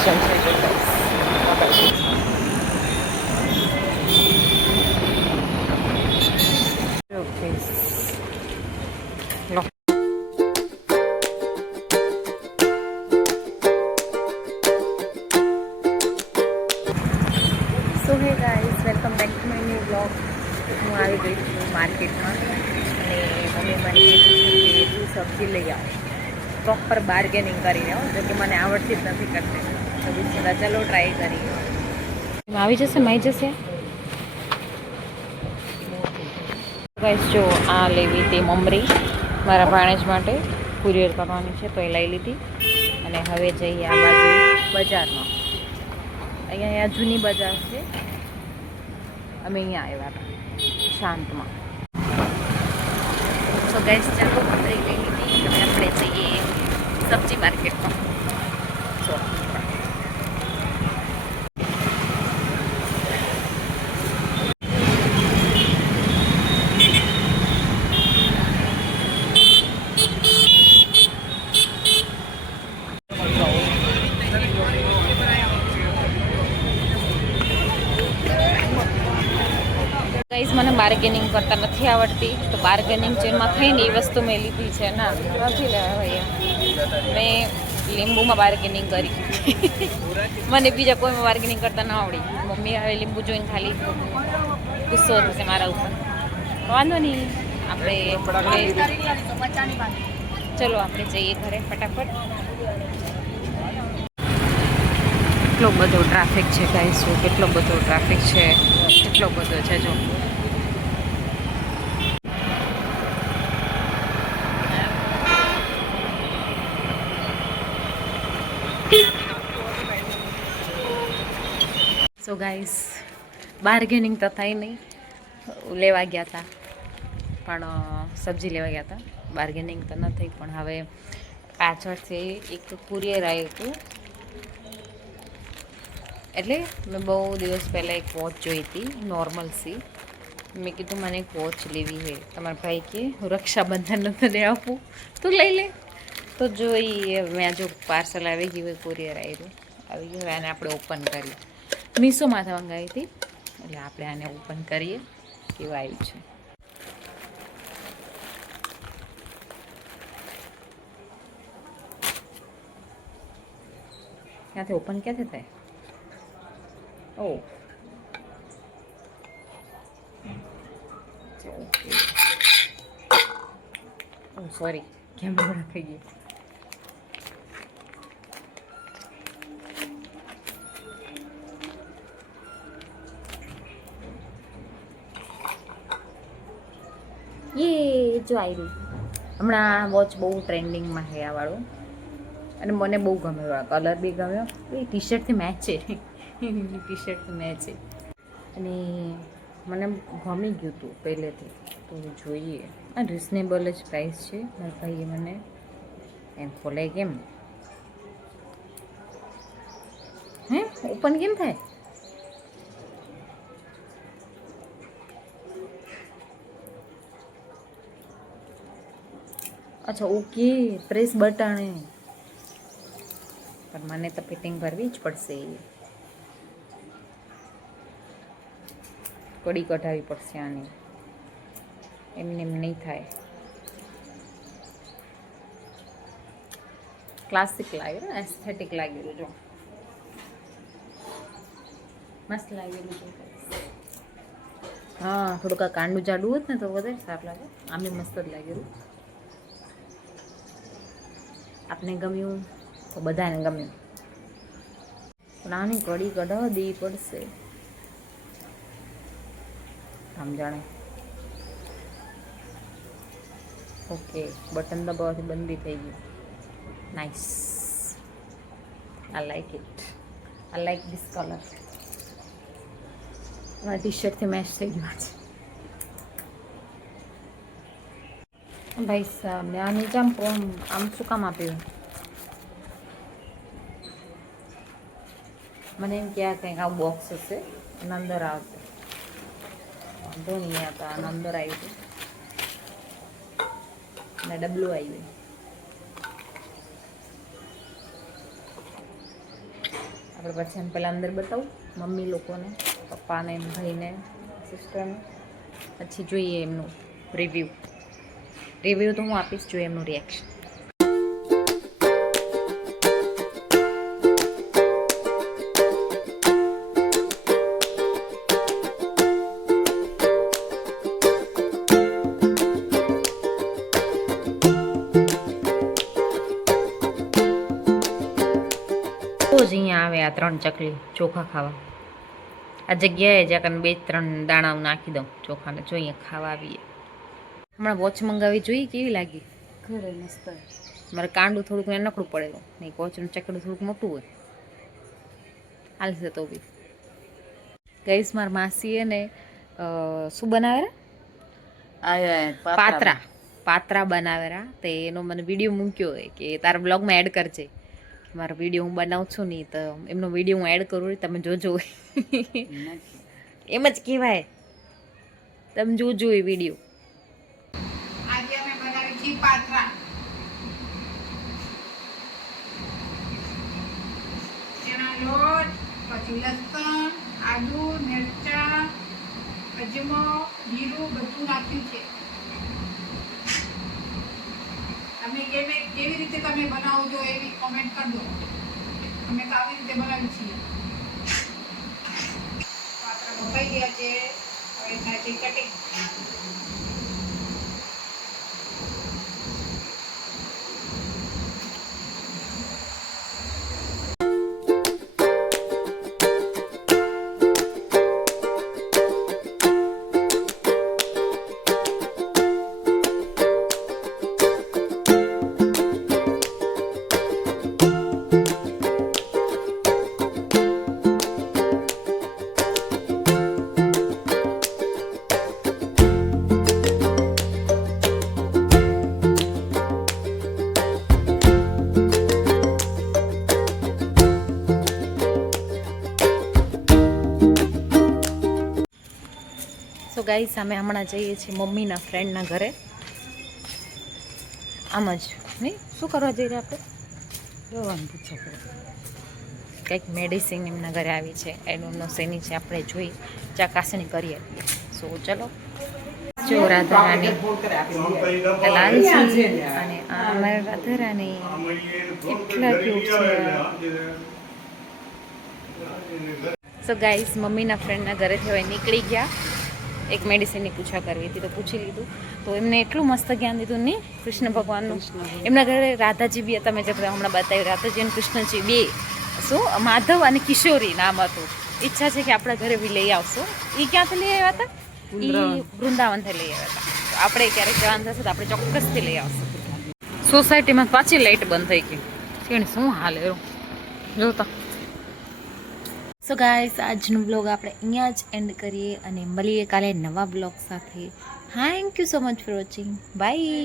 Section છે જો guys. જો guys. લો. So hey guys, welcome back to my new blog. હું આવી ગઈ છું માર્કેટમાં અને મમ્મી મને કીધું છે કે તું સબ્જી લઈ આવ, પ્રોપર બાર્ગેનિંગ કરીને આવો, જો કે મને આવડતી જ નથી કરતી. તો બીજા ચાલો ટ્રાય કરીએ. આવી જશે, માઈ જશે ગાઈઝ. જો આ લેવી તે મમરી મારા ભાણેજ માટે કુરિયર કરવાની છે, તો એ લઈ લીધી. અને હવે જઈએ આ બાજુ બજારમાં. અહીંયા જૂની બજાર છે, અમે અહીંયા આવ્યા હતા શાંતમાં. તો ગાઈસ ચાલો મમરી લઈ લીધી. હવે આપણે જઈએ સબ્જી માર્કેટમાં. ગાઈઝ મને બાર્ગેનિંગ કરતા નથી આવડતી, તો બાર્ગેનિંગ જેમાં થઈને એ વસ્તુ મેં લીધી છે. ના નથી લેવા ભાઈ, મેં લીંબુમાં બાર્ગેનિંગ કરી. મને બીજા કોઈમાં બાર્ગેનિંગ કરતા ના આવડી. મમ્મી હવે લીંબુ જોઈને ખાલી ગુસ્સો થશે મારા ઉપર. વાંધો નહીં, આપણે ચલો આપણે જઈએ ઘરે ફટાફટ. કેટલો બધો ટ્રાફિક છે ગાઈસ, કેટલો બધો ટ્રાફિક છે, કેટલો બધો છે. જો સો ગાઈસ, બાર્ગેનિંગ તો થઈ નહીં. લેવા ગયા હતા પણ સબ્જી લેવા ગયા હતા, બાર્ગેનિંગ તો ન થઈ. પણ હવે પાછળથી એક કુરિયર આવ્યું હતું. એટલે મેં બહુ દિવસ પહેલાં એક વોચ જોઈ હતી નોર્મલ સી. મેં કીધું મને એક વોચ લેવી છે. તમારા ભાઈ કે રક્ષાબંધન તને આપું, તું લઈ લે. તો જોઈ મેં જો પાર્સલ આવી ગયું, કુરિયર આવી ગયું. આને આપણે ઓપન કરીએ. મીશોમાંથી મંગાવી હતી, એટલે આપણે આને ઓપન કરીએ કેવું આવ્યું છે. ક્યાંથી ઓપન ક્યાંથી થાય? ઓ સોરી, કેમેરા થઈ ગઈ. એ જો આવ્યું હમણાં વોચ બહુ ટ્રેન્ડિંગમાં છે આ વાળું, અને મને બહુ ગમ્યો. આ કલર બી ગમ્યો, એ ટી શર્ટથી મેચ છે. ટી શર્ટથી મેચ છે અને મને ગમી ગયું હતું પહેલેથી. તો જોઈએ, આ રિઝનેબલ જ પ્રાઇસ છે. મારા ભાઈએ મને એમ ખોલાય કેમ? હે ઓપન કેમ થાય? અચ્છા ઓકે, પ્રેસ બટન. પણ મને તો ફિટિંગ કરવી જ પડશે, કડી કઢાવી પડશે આની, એમને એમ નહીં થાય. ક્લાસિક લાગ્યું, એસ્થેટિક લાગેલું. જો મસ્ત લાગેલું છે. હા, થોડુંક આ કાંડું જાડું હોત ને તો વધારે સારું લાગે. આમે મસ્ત જ લાગેલું. આપને ગમ્યું તો બધાને ગમ્યું. પણ આની કડી કઢાવવા દેવી પડશે, સમજાણે. ઓકે, બટન દબાવવાથી બંધ બી થઈ ગયું. Nice, I like it. I like this colour. મારા ટી શર્ટથી મેચ થઈ ગયું છે. ભાઈ સાહેબ, મેં આ નીચે આમ શું કામ આપ્યું? મને એમ કે આ કંઈક આવું બોક્સ હશે અને અંદર આવશે. વાંધો નહીં, આ તો આના અંદર આવ્યું હતું અને ડબલું આવ્યું. આપણે પછી આમ પહેલાં અંદર બતાવું મમ્મી લોકોને, પપ્પાને, ભાઈને, સિસ્ટરને, પછી જોઈએ એમનું રિવ્યૂ તો હું આપીશ, જોઈએ એમનું રિએક્શન. રોજ અહીંયા આવે આ 3 ચકલી ચોખા ખાવા. આ જગ્યાએ જ્યાં 2-3 દાણા નાખી દઉં ચોખાને, જોઈએ ખાવા આવીએ. હમણાં વોચ મંગાવી, જોઈએ કેવી લાગી. ઘરે મસ્ત. મારે કાંડું થોડુંક નકડું પડેલું નહીં, વોચનું ચકડું થોડુંક મોટું હોય, હાલશે તો બી. ગઈસ મારા માસીએ ને શું બનાવેલા, પાત્રા બનાવેલા. તો એનો મને વિડીયો મૂક્યો હોય કે તારા બ્લોગમાં એડ કરજે. મારો વિડીયો હું બનાવું છું નહીં તો એમનો વિડીયો હું એડ કરું, તમે જોજો. એમ જ કહેવાય, તમે જોજો એ વિડીયો. આજે અમે બનાવી છે પાત્રા. ચણા લોટ, પછી લસણ, આદુ, મરચાં, અજમો, જીરું બધું નાખ્યું છે. તમે કેવી રીતે તમે બનાવો છો એવી કોમેન્ટ કરજો. અમે તો આવી રીતે બનાવી છીએ. પાત્રા બફાઈ ગયા છે, હવે થાય છે કટિંગ. સો ગાઈસ અમે હમણાં જઈએ છીએ મમ્મીના ફ્રેન્ડના ઘરે. આમ જ નહીં, શું કરવા જઈ રહ્યા આપણે? જોવાનું પૂછો. કંઈક મેડિસિન એમના ઘરે આવી છે, એનો શેની છે આપણે જોઈ ચકાસણી કરીએ. સો ચલો. જો રાધા રાની, લાલજી અને આ અમારા રાધા રાની કેટલા ક્યુટ છે. સો ગાઈસ મમ્મીના ફ્રેન્ડના ઘરેથી હવે નીકળી ગયા. એક મેડિસિનની પૂછા કરવી હતી તો પૂછી લીધું. તો એમને એટલું મસ્ત જ્ઞાન દીધું નહીં કૃષ્ણ ભગવાનનું. એમના ઘરે રાધાજી બી હતા, મેં જે હમણાં બતાવ્યું, રાધાજી અને કૃષ્ણજી બે, શું માધવ અને કિશોરી નામ હતું. ઈચ્છા છે કે આપણા ઘરે બી લઈ આવશો. એ ક્યાંથી લઈ આવ્યા હતા? એ વૃંદાવનથી લઈ આવ્યા હતા. તો આપણે ક્યારેક જવાનું થશે તો આપણે ચોક્કસથી લઈ આવશું. સોસાયટીમાં પાછી લાઇટ બંધ થઈ ગઈ. શું હાલ એવું જોતા. સો ગાઈસ આજનું બ્લોગ આપણે અહીંયા જ એન્ડ કરીએ અને મળીએ કાલે નવા બ્લોગ સાથે. Thank you so much for watching. By.